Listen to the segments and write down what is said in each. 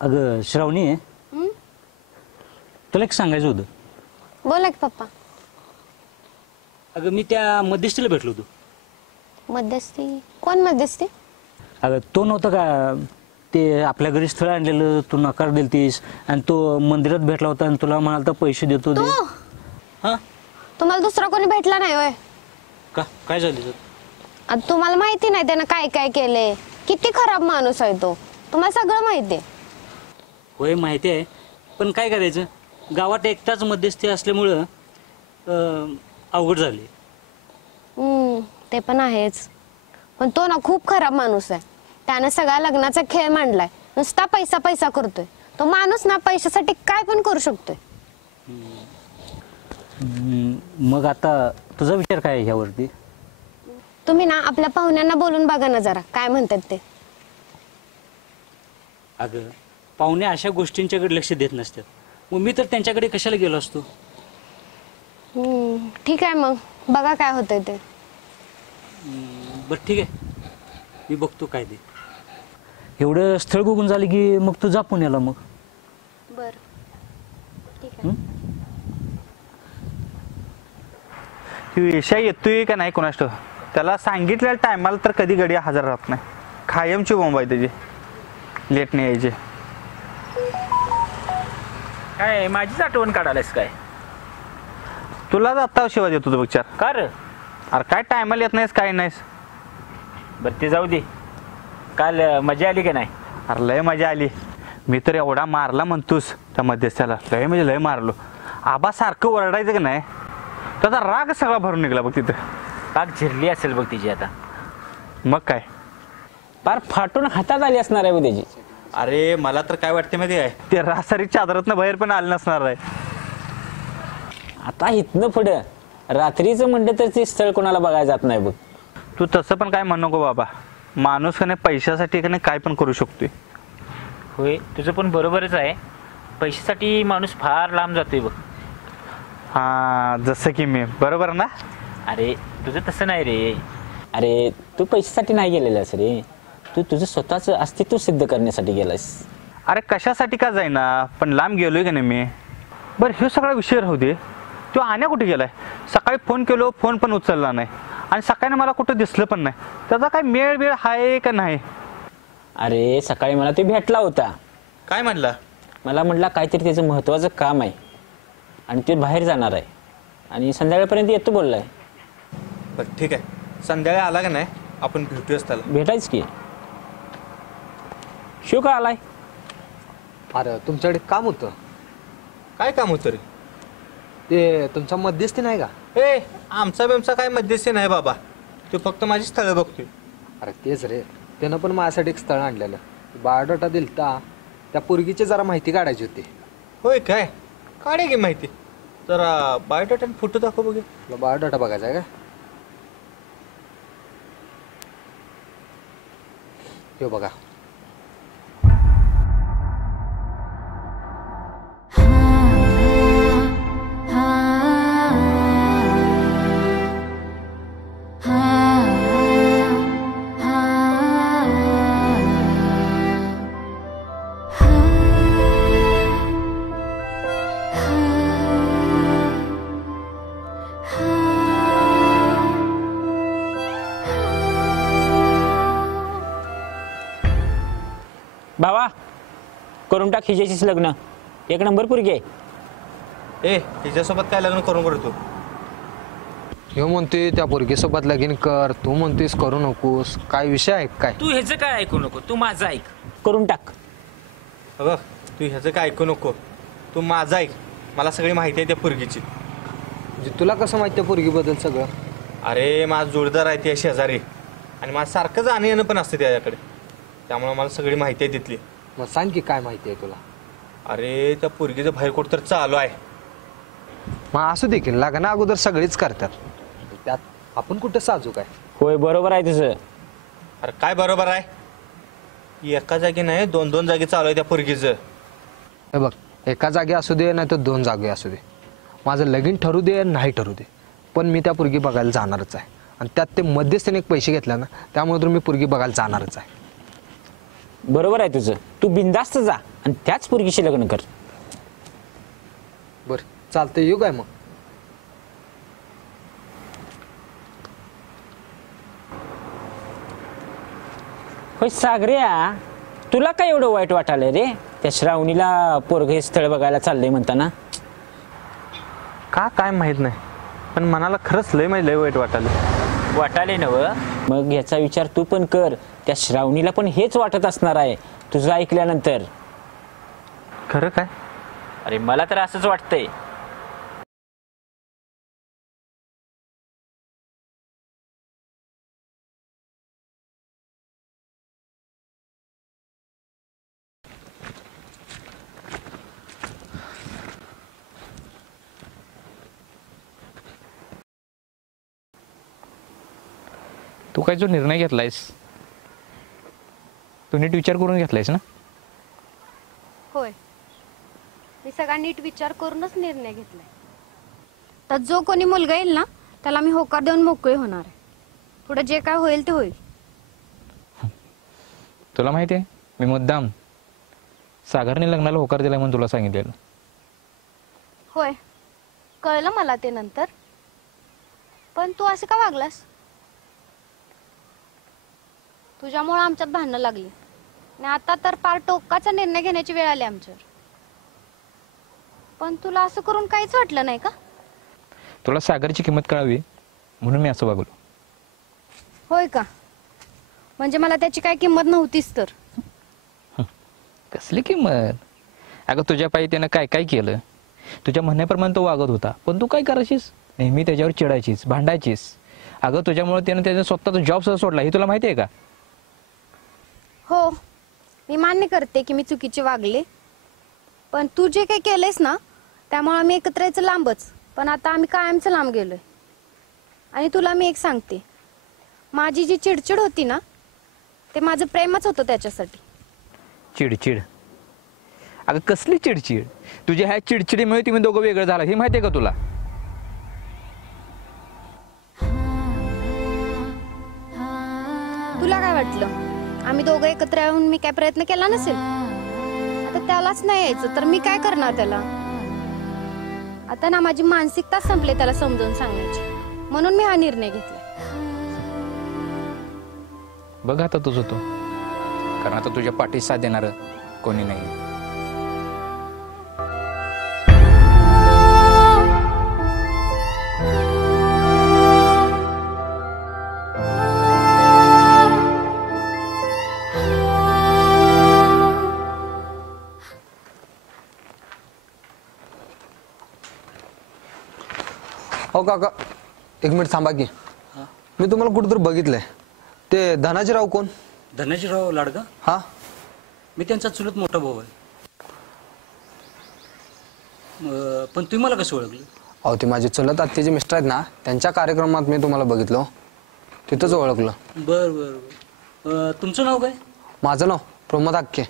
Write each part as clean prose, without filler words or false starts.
अगं श्रावणी तुला एक सांगायचं होतं. बोला की पप्पा. अगं मी त्या मध्यस्थीला भेटलो होतो. मध्यस्थी? कोण मध्यस्थी? अगं तो नव्हता का ते आपल्या घरी स्थळ आणलेलं, तू नकार दिलतीस आणि तो मंदिरात भेटला होता आणि तुला म्हणाल तर पैसे देतो दे. हां तुम्हाला दुसरा कोणी भेटला नाही होय? का काय झालं तर? आता तुम्हाला माहिती नाही त्यानं काय काय केलंय, किती खराब माणूस आहे तो, तुम्हाला सगळं माहिती आहे. होय माहिती आहे, पण काय करायचं, गावात एकटाच मध्यस्थी असल्यामुळं अवघड झाले. ते पण आहेच, पण तो ना खूप खराब माणूस आहे. त्यानं सगळा लग्नाचा खेळ मांडलाय, नुसता पैसा पैसा करतोय. तो माणूस ना पैशासाठी काय पण करू शकतोय. मग आता तुझा विचार काय आहे ह्यावरती? तुम्ही ना आपल्या पाहुण्यांना बोलून बघा ना जरा, काय म्हणतात ते. अगं पाहुणे अशा गोष्टींच्याकडे लक्ष देत नसतात, मग मी तर त्यांच्याकडे कशाला गेलो असतो. ठीक आहे, मग बघा काय होतंय ते. बरं ठीक आहे, मी बघतो काय ते. एवढं स्थळ बघून झालं की मग तू जा पुण्याला. मग बर ठीक आहे. विषय येतोय का नाही कोणाष्ट, त्याला सांगितलेल्या टायमाला तर कधी गडी हजर राहत नाही. कायमची बोंब आहे त्याची, लेट नाही यायची. काय माझीच आठवण काढायलास काय? तुलाच आत्ता शिवाय देतो तो विचार. का रे? अरे काय टायमाला येत नाहीस, काय नाहीस. बरं ते जाऊ दे, काल मजा आली का नाही? अरे लय मजा आली. मी तर एवढा मारला म्हणतोस त्या मध्यस्थ्याला, लय म्हणजे लय मारलो. आबा सारखं ओरडायचं का नाही, त्याचा राग सगळा भरून निघला बघ तिथं. पाक झिरली असेल बघ तिची आता. मग काय, पार फाटून हातात आली असणार आहे बघ त्याची. अरे मला तर काय वाटते माहिती आहे, ते रासारी चादरातनं बाहेर पण आलं नसणार आहे. आता इथनं पुढं रात्रीचं म्हणलं तर ते स्थळ कोणाला बघायला जात नाही बघ. तू तसं पण काय म्हणू नको बाबा. माणूस का नाही पैशासाठी का नाही काय पण करू शकतोय. होय तुझं पण बरोबरच आहे, पैशासाठी माणूस फार लांब जातोय बघ. हां जसं की मी, बरोबर ना? अरे तुझं तसं नाही रे. अरे तू पैशासाठी नाही गेलेलास रे, तू तुझं स्वतःचं अस्तित्व सिद्ध करण्यासाठी गेलास. अरे कशासाठी का जाईना, पण लांब गेलोय का नाही मी. बरं ह्यो सगळा विषय राहू दे, तो आण्या कुठे गेलाय? सकाळी फोन केलो, फोन पण उचलला नाही, आणि सकाळी मला कुठं दिसलं पण नाही. त्याचा काय मेळ वेळ आहे का नाही? अरे सकाळी मला ते भेटला होता. काय म्हणला? मला म्हटला काहीतरी त्याचं महत्त्वाचं काम आहे आणि ते बाहेर जाणार आहे आणि संध्याकाळपर्यंत येतो बोललाय. बरं ठीक आहे, संध्याकाळी आला का नाही आपण भेटूयाच त्याला. भेटायच की. शिव का आलाय? अरे तुमच्याकडे काम होतं. काय काम होतं रे? ते तुमचा मध्यस्थी नाही का? ए आमचा बेमचा काय मध्यस्थी नाही बाबा, तो फक्त माझी स्थळं बघतोय. अरे तेच रे, त्यानं पण माझ्यासाठी एक स्थळ आणलेलं. बायोडाटा दिलता, त्या पोरगीची जरा माहिती काढायची होती. होय काय, काढे की माहिती. जरा बायोडाटा फोटो दाखव बघे. तुला बायोडाटा बघायचा आहे का? हे बघा. भावा करून टाक हिच्याशीच लग्न, एक नंबर पोरगी आहे. ए तिच्यासोबत काय लग्न करून करतो? ह्यो म्हणतोय त्या पोरगीसोबत लगीन कर, तू म्हणतोयस करू नकोस. काय विषय आहे काय? तू ह्याचं काय ऐकू नको, तू माझं ऐक. करून टाक. बघ तू ह्याचं काय ऐकू नको, तू माझं ऐक. मला सगळी माहिती आहे त्या पोरगीची. म्हणजे तुला कसं माहिती आहे पोरगीबद्दल सगळं? अरे माझा जोडदार आहे ते शेजारी, आणि माझं सारखं जाणं येणं पण असतं त्याच्याकडे, त्यामुळे मला सगळी माहिती आहे तिथली. मग सांग की काय माहिती आहे तुला? अरे त्या पोरगीचं बाहेर कुठं तर चालू आहे. मग असू देखील लग्ना अगोदर सगळीच करतात, त्यात आपण कुठं साजूक आहे? होय बरोबर आहे तुझं. अरे काय बरोबर आहे, एका जागी नाही दोन दोन जागी चालू आहे त्या पोरगीचं. हे बघ, एका जागी असू दे नाही तर दोन जागी असू दे, माझं लगीन ठरू दे नाही ठरू दे, पण मी त्या पोरगी बघायला जाणारच आहे. आणि त्यात ते मध्यस्थीने एक पैसे घेतले ना, त्यामुळे तर मी पोरगी बघायला जाणारच आहे. बरोबर आहे तुझं. तू बिंदास्त जा आणि त्याच पोरगीशी लग्न कर. बरं चालतंय, येऊ काय मग? होय सागऱ्या, तुला काय एवढं वाईट वाटायलंय रे त्या श्रावणीला पोरग हे स्थळ बघायला चाललंय म्हणताना? का काय माहित नाही, पण मनाला खरंच लय वाईट वाटायलं. वाटाले नव? मग याचा विचार तू पण कर. त्या श्रावणीला पण हेच वाटत असणार आहे तुझं ऐकल्यानंतर. खरं काय? अरे मला तर असंच वाटतंय. तू काय जो निर्णय घेतलायस तू नीट विचार करून घेतलायस ना? होय, मी सगळा नीट विचार करूनच निर्णय घेतलाय. तर जो कोणी मुलगा येईल ना त्याला मी होकार देऊन मोकळी होणार आहे. पुढे जे काय होईल ते होईल. तुला माहिती आहे मी मुद्दाम सागरने लग्नाला होकार दिलाय म्हणून तुला सांगितलेलं. होय, कळलं मला ते नंतर. पण तू असं का वागलास? तुझ्यामुळे आमच्यात भांडणं लागली आणि आता तर पार टोकाचा निर्णय घेण्याची वेळ आली आमच्यावर. पण तुला असं करून काहीच वाटलं नाही का? तुला सागरची किंमत कळावी म्हणून मी असं वागलो. होय का? म्हणजे मला त्याची काय किंमत नव्हतीच तर. कसली किंमत? अगं तुझ्या पायी त्यानं काय काय केलं. तुझ्या म्हणण्याप्रमाणे तो वागत होता, पण तू काय करायचीस? नेहमी त्याच्यावर चिडायचीस, भांडायचीस. अगं तुझ्यामुळे त्यानं त्याचा स्वतःचा जॉब सुद्धा सोडला, हे तुला माहिती आहे का? हो, मी मान्य करते की मी चुकीचे वागले. पण तू जे काही केलेस ना त्यामुळे आम्ही एकत्र यायचं लांबच, पण आता आम्ही कायमचं लांब गेलोय. आणि तुला मी एक सांगते, माझी जी चिडचिड होती ना ते माझं प्रेमच होतं त्याच्यासाठी. चिडचिड? अगं कसली चिडचिड? तुझ्या ह्या चिडचिडीमुळे तुम्ही दोघं वेगळं झाला, हे माहिती आहे का तुला? तुला काय वाटलं आम्ही दोघं एकत्र येऊन मी काय प्रयत्न केला नसेल? आता त्यालाच नाही यायचं तर मी काय करणार त्याला? आता ना माझी मानसिकता संपले त्याला समजावून सांगण्याची, म्हणून मी हा निर्णय घेतला. बघ आता तुझं तू, कारण आता तुझ्या पाठी साथ देणार कोणी नाही. हो काका, एक मिनिट थांबा की. मी तुम्हाला कुठेतरी बघितलंय. ते धनाजीराव कोण? धनाजीराव लाडका? हा, मी त्यांचा चुलत मोठा भाऊ आहे. पण तुम्ही मला कसं ओळखलं? अहो ते माझे चुलत आत्याचे मिस्टर आहेत ना, त्यांच्या कार्यक्रमात मी तुम्हाला बघितलं, तिथंच ओळखलं. बर बर बर. तुमचं नाव काय? माझं नाव प्रमोद हाके.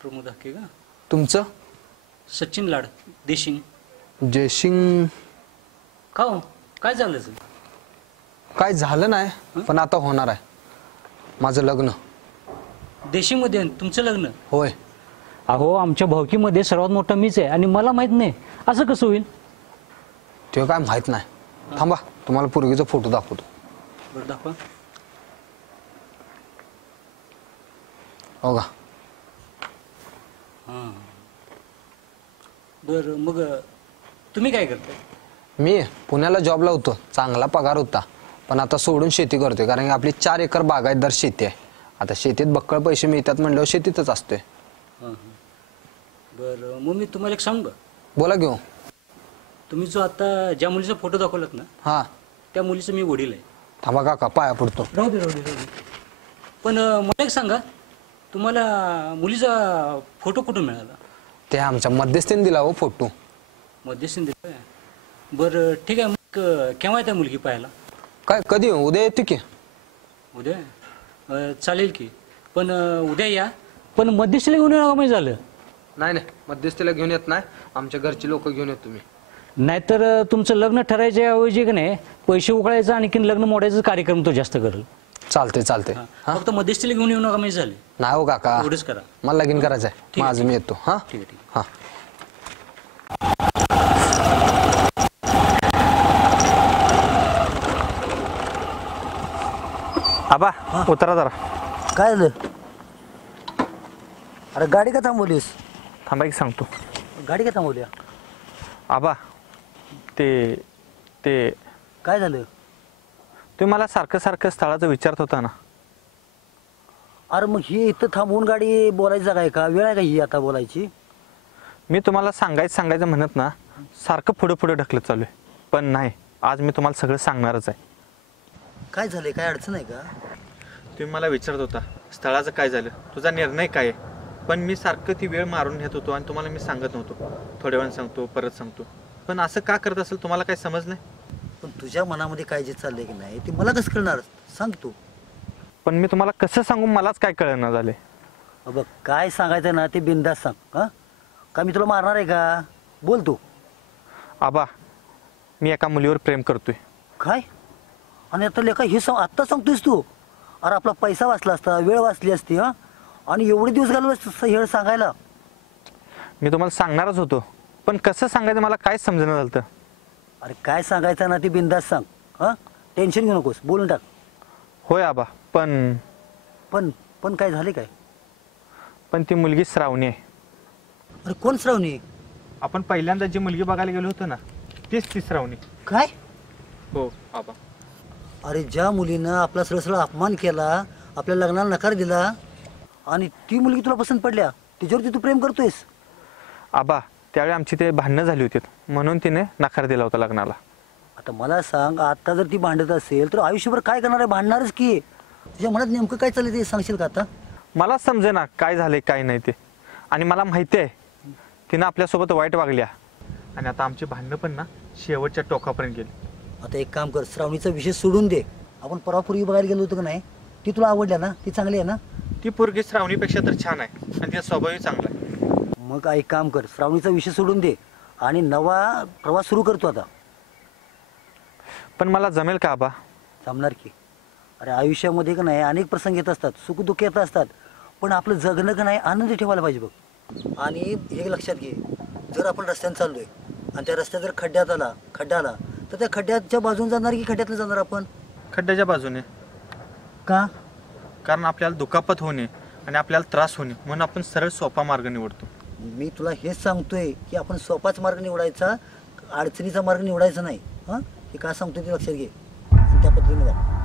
प्रमोद हाके का? तुमचं? सचिन लाड देशिंग. जयसिंग. का हो, काय झालं सर? काय झालं नाही, पण आता होणार आहे माझं लग्न. देशिंगमध्ये तुमचं लग्न? होय. अहो आमच्या भावकीमध्ये सर्वात मोठा मीच आहे आणि मला माहित नाही, असं कसं होईल? ते काय माहित नाही. थांबा, तुम्हाला पूर्वीचा फोटो दाखवतो. बरं दाखवा. हो का? हां बरं, मग तुम्ही काय करताय? मी पुण्याला जॉबला होतो, चांगला पगार होता, पण आता सोडून शेती करतोय, कारण की आपली 4 एकर बागायतदार शेती आहे. आता शेतीत बक्कळ पैसे मिळतात म्हणल्यावर शेतीतच असतोय. हां हां बरं, मग मी तुम्हाला एक सांगू का? बोला घेऊ. तुम्ही जो आता ज्या मुलीचा फोटो दाखवलात ना, हां, त्या मुलीचं मी वडील आहे. थांबा काका, पाया पडतो. राहू दे राहू दे राहू दे. पण मला एक सांगा, तुम्हाला मुलीचा फोटो कुठून मिळाला? ते आमच्या मध्यस्थीने दिला हो फोटो. मध्यस्थीने दिला? बरं ठीक आहे, मग केव्हा येते मुलगी पाहायला? काय कधी? उद्या येते की. उद्या? चालेल की, पण उद्या या. पण मध्यस्थीला घेऊन येणार का? झालं नाही नाही, मध्यस्थीला घेऊन येत नाही, आमच्या घरची लोक घेऊन येत तुम्ही. नाहीतर तुमचं लग्न ठरायच्या ऐवजी की नाही पैसे उकळायचं आणखीन लग्न मोडायचा कार्यक्रम तो जास्त करेल. चालते चालते हा फक्त मध्यस्थीला घेऊन येऊ नका म्हणजे झाले. नाही हो काका, एवढंच करा. मला लगीन करायचं आहे. माझं मी येतो. हा ठीक आहे ठीक हा आबा उतरा जरा. काय झालं? अरे गाडी का थांबवलीस? थांबा की सांगतो. गाडी का थांबवली? आबा ते ते काय झालं? तुम्ही मला सारखं सारखं स्थळाचं विचारत होता ना. अरे मग ही इथं थांबवून गाडी बोलायची जागा आहे का? वेळ आहे का ही आता बोलायची? मी तुम्हाला सांगायचं म्हणत ना सारखं पुढे पुढे ढकलत चालू आहे. पण नाही, आज मी तुम्हाला सगळं सांगणारच आहे. काय झालंय? काय अडचण आहे का? तुम्ही मला विचारत होता स्थळाचं काय झालं, तुझा निर्णय काय आहे. पण मी सारखं ती वेळ मारून घेत होतो आणि तुम्हाला मी सांगत नव्हतो. थोड्या वेळ सांगतो, परत सांगतो. पण असं का करत असेल तुम्हाला काय समज नाही. पण तुझ्या मनामध्ये काय जे चाललंय की नाही ते मला कसं कळणार? सांग तू. पण मी तुम्हाला कसं सांगू मलाच काय कळना झाले. बघ काय सांगायचं ना ते बिनधास्त सांग. हा का मी तुला मारणार आहे का? बोल तू. आबा मी एका मुलीवर प्रेम करतोय. काय? आणि आता लेखा हे आत्ता सांगतोयस तू? अरे आपला पैसा वाचला असता, वेळ वाचली असती. हा आणि एवढे दिवस घालवस हे सांगायला? मी तुम्हाला सांगणारच होतो, पण कसं सांगायचं मला काय समजणं झालं. अरे काय सांगायचं ना ते बिनधास्त सांग. हा टेन्शन घेऊ नकोस, बोलून टाक. होय आबा, पण पण पण काय झाले काय? पण ती मुलगी श्रावणी आहे. अरे कोण श्रावणी? आपण पहिल्यांदा जी मुलगी बघायला गेलो होतो ना तीच ती श्रावणी. काय? हो आबा. अरे ज्या मुलीनं आपला सरळ अपमान केला, आपल्या लग्नाला नकार दिला आणि ती मुलगी तुला पसंत पडल्या, तिच्यावरती तू प्रेम करतोयस? आबा त्यावेळी आमची ते भांडणं झाली होती म्हणून तिने नकार दिला होता लग्नाला. आता मला सांग, आता जर ती भांडत असेल तर आयुष्यभर काय करणार आहे? भांडणारच की. तुझ्या मनात नेमकं काय चाललंय ते सांगशील का आता? मला समजेना काय झालंय काय नाही ते. आणि मला माहिती आहे तिनं आपल्यासोबत वाईट वागल्या आणि आता आमची भांडणं पण ना शेवटच्या टोकापर्यंत गेली. आता एक काम कर, श्रावणीचा विषय सोडून दे. आपण परवापूर्वी बघायला गेलो होतो का नाही? ती तुला आवडल्या ना? ती चांगली आहे ना? ती पोरगी श्रावणीपेक्षा तर छान आहे आणि तिचा स्वभावही चांगला आहे. मग एक काम कर, श्रावणीचा विषय सोडून दे आणि नवा प्रवास सुरू करतो आता. पण मला जमेल का आबा? जमणार की. अरे आयुष्यामध्ये का नाही अनेक प्रसंग येत असतात, सुखदुःख येत असतात, पण आपलं जगणं का नाही आनंदी ठेवायला पाहिजे बघ. आणि हे लक्षात घे, जर आपण रस्त्याने चाललोय आणि त्या रस्त्यात जर खड्डा आला तर त्या खड्ड्याच्या बाजून जाणार की खड्ड्यातनं जाणार आपण? खड्ड्याच्या बाजूने. का? कारण आपल्याला दुखापत होणे आणि आपल्याला त्रास होणे म्हणून आपण सरळ सोपा मार्ग निवडतो. मी तुला हेच सांगतोय की आपण सोपाच मार्ग निवडायचा, अडचणीचा मार्ग निवडायचा नाही. हां हे का सांगतोय ते लक्षात घे आणि त्या पद्धतीने जा.